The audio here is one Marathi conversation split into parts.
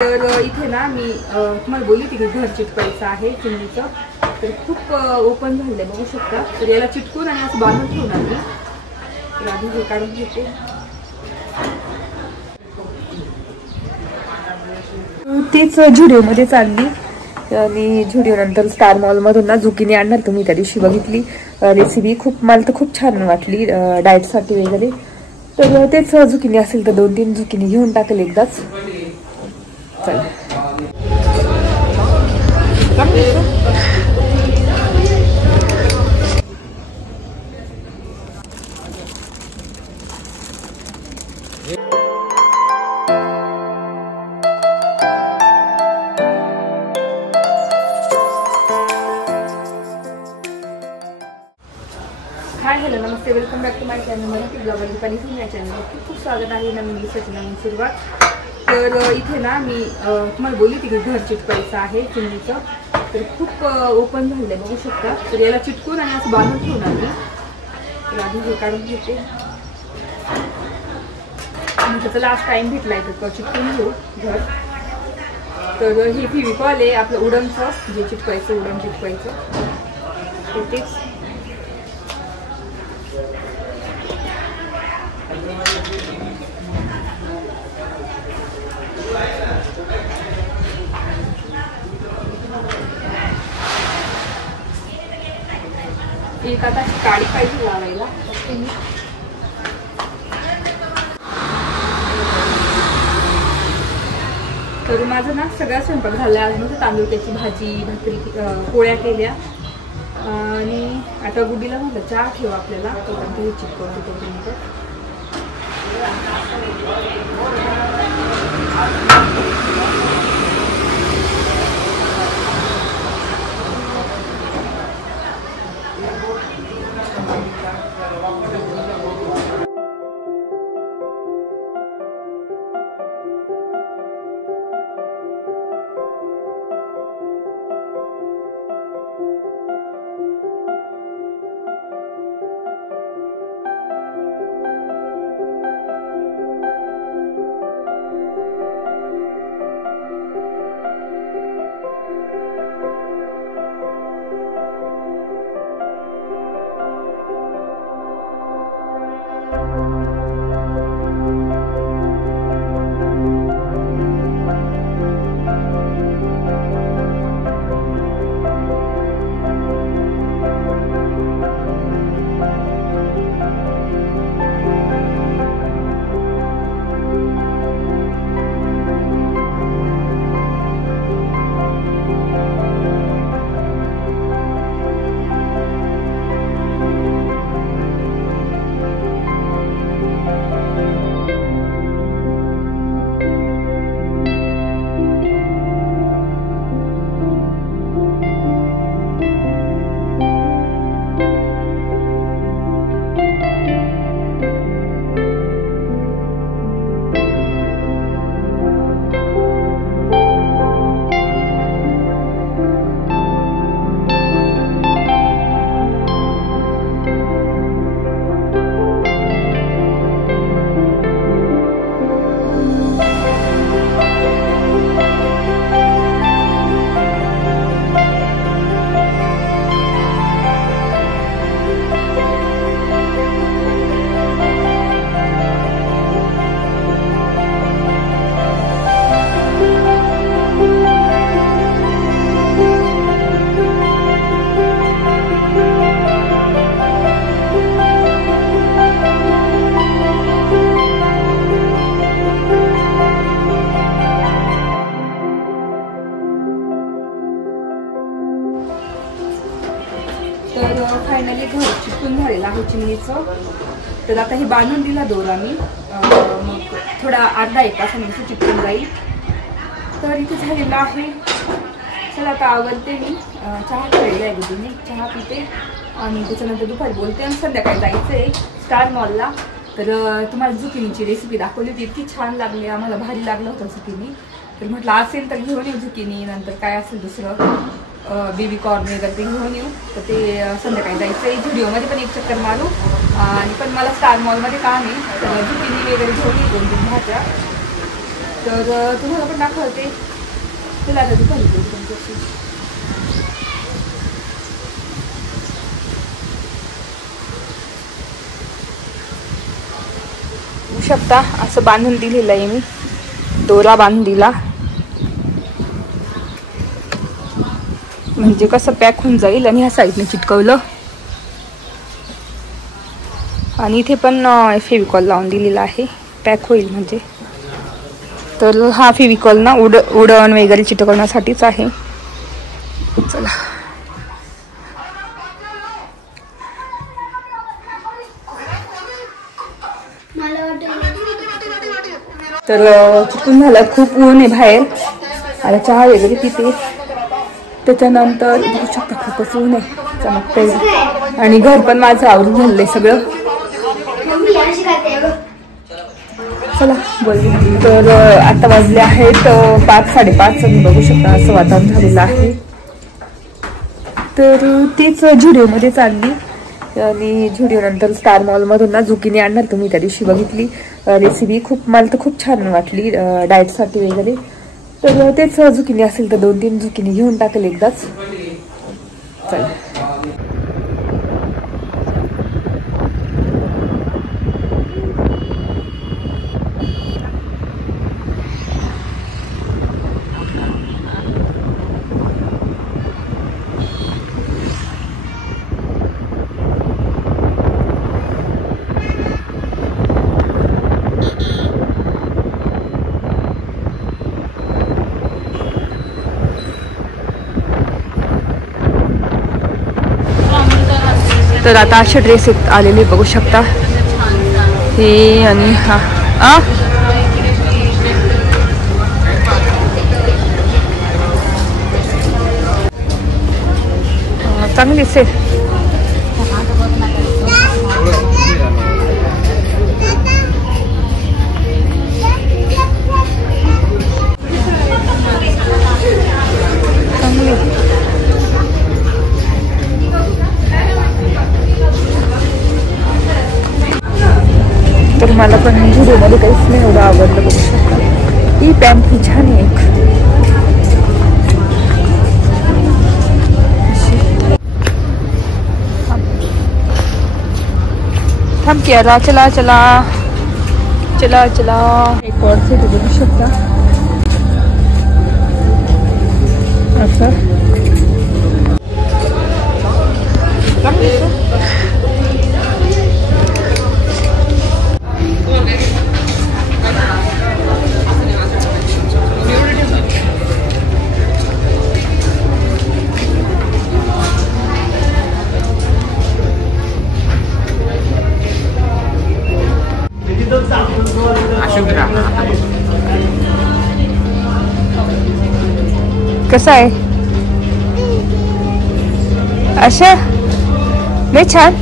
तर इथे ना मी तुम्हाला बोलली होती की घर चिटकायचं आहे चिमणीचं, तर खूप ओपन झालंय बघू शकता. तर याला चिटकून आणि असं बांधून ठेवणार मी. तर आधी हे काढून घेते. तीच झुडिओमध्ये चालली आणि झुडिओ नंतर स्टार मॉल मधून ना झुकिनी आणणार. तुम्ही त्या दिवशी बघितली रेसिपी, खूप मला तर खूप छान वाटली डाएटसाठी वगैरे. तर तेच झुकिनी असेल तर 2-3 झुकिनी घेऊन टाकेल एकदाच. चल हाय हॅलो नमस्ते, welcome back to my channel. Marathi blogger Deepali Singh या चॅनलवर खूप स्वागत आहे. नवीन दिवसाची नवीन सुरुवात. तर इथे ना मी तुम्हाला बोलली होती की घर चिटकायचं आहे चिमणीचं, तर खूप ओपन झालंय बघू शकता. तर याला चिटकून आणि असं बांधून ठेवणार मी. तर आधी हे काढून घेते. त्याचा लास्ट टाइम भेटलाय तर चिटकून घेऊ घर. तर हे फेविकॉल आहे आपलं उडनचं, जे चिटकायचं उडन चिटकायचं तेच. एक आता काळी पाहिजे लावायला. तर माझं ना सगळा स्वयंपाक झाला. आज मग तांदूळची भाजी भाकरी पोळ्या केल्या आणि आता गुड्डीला म्हटलं चहा ठेवा आपल्याला, तोपर्यंत हे चिटकवतो तोपर्यंत. तर फायनली घर चिटकून झालेलं आहे चिमणीचं. तर आता हे बांधून दिला दोरा मी, मग थोडा अर्धा 1 तासानंतर चिटकून जाईल. तर इथे झालेलं आहे. चला आता आवडते मी. चहा ठेवलेला आहे गुडीने, चहा पिते आणि त्याच्यानंतर दुपारी बोलते आणि संध्याकाळी जायचं आहे स्टार मॉलला. तर तुम्हाला झुकिनीची रेसिपी दाखवली होती, इतकी छान लागली आम्हाला, भारी लागलं होतं झुकिनी. तर म्हटलं असेल तर घेऊन येऊ झुकिनी, नंतर काय असेल दुसरं बेबी कॉर्न वगैरे ते घेऊन येऊ. तर ते संध्याकाळी जायचं आहे. झुडिओमध्ये पण एक चक्कर मारू आणि पण मला स्टार मॉलमध्ये काम आहे, तर झुकिनी वगैरे घेऊन येऊ 2-3 भाज्या. तर तुम्हाला पण दाखवते. चला आता दुकान तुमच्याशी. बघू शकता असं बांधून दिलेलं आहे मी, दोरा बांधून दिला म्हणजे कसं पॅक होऊन जाईल. आणि ह्या साईडने चिटकवलं आणि इथे पण फेविकॉल लावून दिलेला आहे, पॅक होईल म्हणजे. तर हा फेविकॉल ना उडण वगैरे चिटकवण्यासाठीच आहे. चला तर चिकून झालं. खूप ऊन आहे बाहेर. आता चहा वगैरे पिते. त्याच्यानंतर बघू शकता खूपच ऊन आहे, चमकते. आणि घर पण माझं आवरून झालंय सगळं. चला बोलली. तर आता वाजले आहेत 5-5:30. तुम्ही बघू शकता असं वातावरण झालेलं आहे. तर तीच झुडिओमध्ये चालली आणि झुडिओनंतर स्टार मॉलमधून ना झुकिनी आणणार. तुम्ही त्या दिवशी बघितली रेसिपी, मला तर खूप छान वाटली डाएटसाठी वगैरे. तर तेच झुकिनी असेल तर 2-3 झुकिनी घेऊन टाकेल एकदाच. चला तर आता असे ड्रेस आलेले बघू शकता हे. आणि हा चांगली सेल. तर मला पण व्हिडिओमध्ये काहीच नाही एवढं आवडलं. बघू शकता ही पॅन्ट ही छान आहे एक. थांब की चला चला चला चला चला. एक और से बघू शकता असं. कसं आहे अशा नाही छान.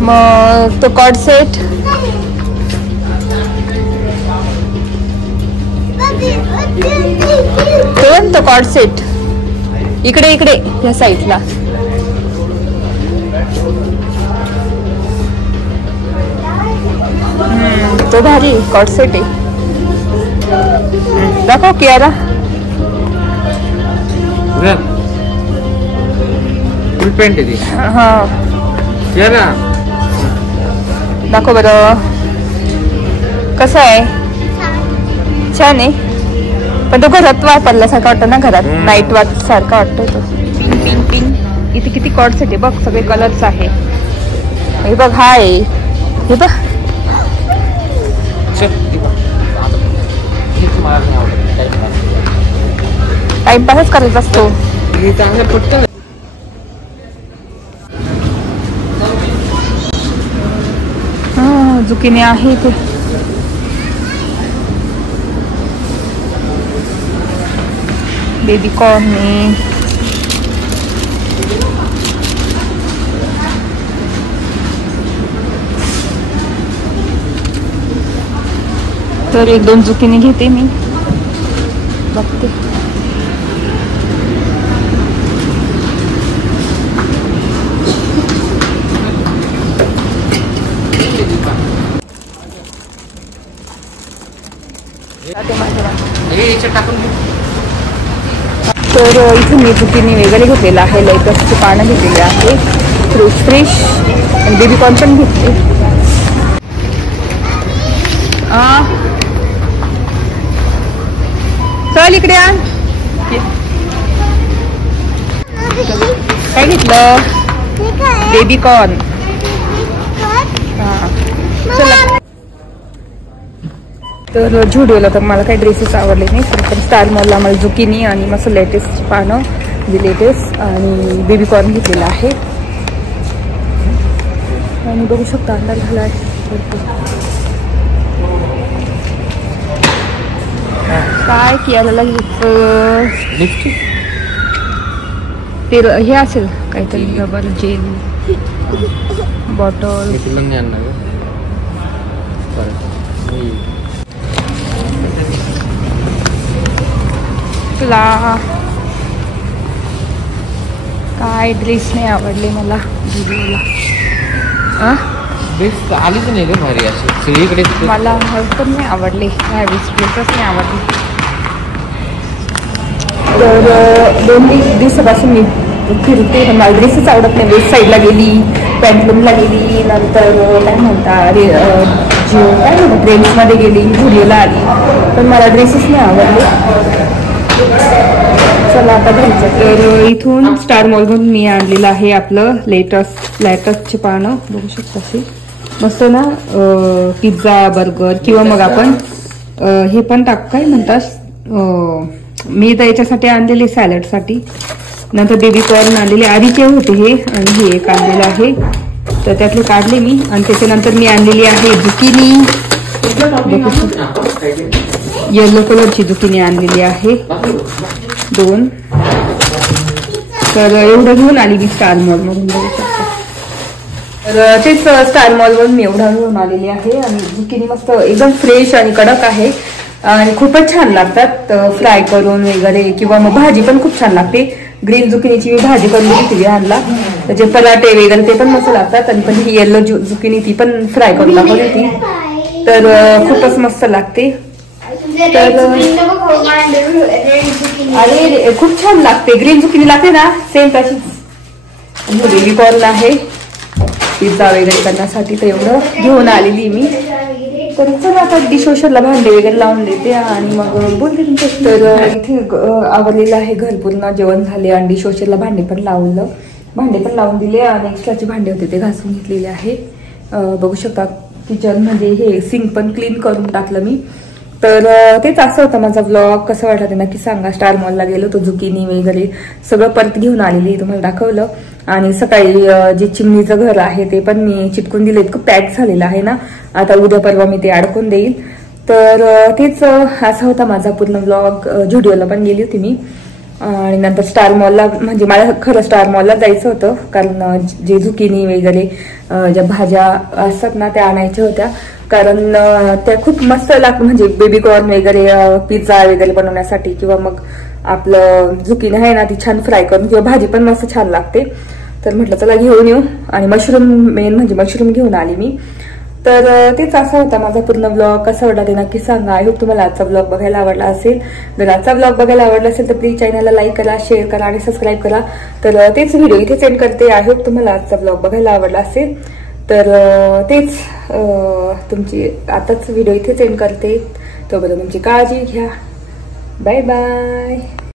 मग तो कॉर्ड सेट तो कॉर्ड सेट इकडे इकडे या साईडला. तो भारी कॉर्ड सेट आहे. दाखव कियारा. फुल पॅन्ट आहे ती. हा कियारा दाखव बरं कसं आहे. छान आहे पण तो घरात वापरल्यासारखा वाटतं ना. घरात नाईट वॉच सारखा वाटतो तो. Pink pink pink. इथे किती कॉर्ड्स आहे बघ, सगळे कलर्स आहे. हे बघ हा आहे, हे बघ. टाइमपासच करायचा असतो. झुकिनी आहे ते. Baby corn. तर 1-2 झुकिनी घेते मी, बघते. हे याच्यात टाकून घे. तर इथे मी झुकिनी वगैरे घेतलेला आहे, लेटसची पानं घेतलेली आहे, फ्रूट फ्रेश आणि बेबीकॉर्न पण घेतले. चल इकडे आण. काय घेतलं? बेबीकॉर्न. चला. तर झुडिओला तर मला काही ड्रेसेस आवडले नाही, पण स्टार मॉलला मला झुकिनी आणि मस्त लेटेस्ट पानं म्हणजे लेटेस्ट आणि बेबीकॉर्न घेतलेला आहे. आणि बघू शकता अंदाज झाला आहे. काय कियाला लिपस्टिक ते हे असेल काहीतरी रबर जेल बॉटल. काय ड्रेस नाही आवडले मला व्हिडिओला. ड्रेस आलीच नाही ग भारी अशी सगळीकडे. मला पण नाही आवडले, ड्रेसच नाही आवडले. तर 2 दिवसापासून मी फिरते, पण मला ड्रेसच आवडत नाही. वेस्ट साईडला गेली, पॅन्टलूनला गेली, नंतर काय म्हणता काय म्हणतात ट्रेंड्समध्ये गेली, झुडिओला आली, पण मला ड्रेसेस नाही आवडले. चला आता घ्यायचं. तर इथून स्टार मॉलमधून मी आणलेलं आहे आपलं लेटसचे पानं. बघू शकता असे मस्त ना, पिझ्झा बर्गर किंवा मग आपण हे पण काय म्हणतात, मी तर याच्यासाठी आणलेले सॅलडसाठी. नंतर बेबीकॉर्न आणलेले, आधीचे होते हे, आणि हे एक आणलेलं आहे तर त्यातले काढले मी. आणि त्याच्यानंतर मी आणलेली आहे झुकिनी, येलो कलरची झुकिनी आणलेली आहे 2. तर एवढं घेऊन आली मी स्टार मॉलमधून. बघू शकता. तर तेच स्टार मॉलवरून मी एवढं घेऊन आलेली आहे. आणि झुकिनी मस्त एकदम फ्रेश आणि कडक आहे आणि खूपच छान लागतात फ्राय करून वगैरे, किंवा मग भाजी पण खूप छान लागते. ग्रीन झुकिनीची मी भाजी करून घेतली आणला, त्याचे पराठे वगैरे ते पण मस्त लागतात. आणि पण ही येल्लो झुकिनी ती पण फ्राय करून दाखवली ती, तर खूपच मस्त लागते. तर अरे खूप छान लागते, ग्रीन झुकिनी लागते ना सेम तशीच. बेबीकॉर्न आहे पिझ्झा वगैरे करण्यासाठी, तर एवढं घेऊन आलेली मी. तर चला आता डिशवॉशरला भांडे वगैरे लावून देते आणि मग बोलते तुमच्या. तर इथे आवरलेलं आहे घर पूर्ण, जेवण झाले आणि डिशवॉशरला भांडे पण लावून दिले आणि एक्स्ट्राचे भांडे होते ते घासून घेतलेले आहे. बघू शकता किचन म्हणजे हे सिंक पण क्लीन करून टाकलं मी. तर तेच असं होतं माझा व्लॉग. कसं वाटलं ते नक्की सांगा. स्टार मॉलला गेलो तो झुकिनी वगैरे सगळं परत घेऊन आलेली, तुम्हाला दाखवलं. आणि सकाळी जे चिमणीचं घर आहे ते पण मी चिटकून दिलं, इतकं पॅक झालेलं आहे ना, आता उद्या परवा मी ते अडकून देईल. तर तेच असा होता माझा पूर्ण व्लॉग. झुडिओला पण गेली होती मी आणि नंतर स्टार मॉलला, म्हणजे मला खरं स्टार मॉलला जायचं होतं, कारण जे झुकिनी वगैरे ज्या भाज्या असतात ना त्या आणायच्या होत्या, कारण त्या खूप मस्त लागतात, म्हणजे बेबीकॉर्न वगैरे पिझ्झा वगैरे बनवण्यासाठी, किंवा मग आपलं झुकिनी आहे ना ती छान फ्राय करून, किंवा भाजी पण मस्त छान लागते. तर म्हटलं चला घेऊन येऊ. आणि मशरूम, मेन म्हणजे मशरूम घेऊन आली मी. तर तेच असा होता माझा पूर्ण ब्लॉग. कसा वाटला ते नक्की सांगा. आय होप तुम्हाला आजचा ब्लॉग बघायला आवडला असेल. जर आजचा ब्लॉग बघायला आवडला असेल तर प्लीज चॅनलला लाईक करा, शेअर करा आणि सबस्क्राईब करा. तर तेच व्हिडिओ इथे सेंड करते. आय होप तुम्हाला आजचा ब्लॉग बघायला आवडला असेल. तर तेच तुमची आताच व्हिडिओ इथे सेंड करते. तोपर्यंत तुमची काळजी घ्या. Bye bye.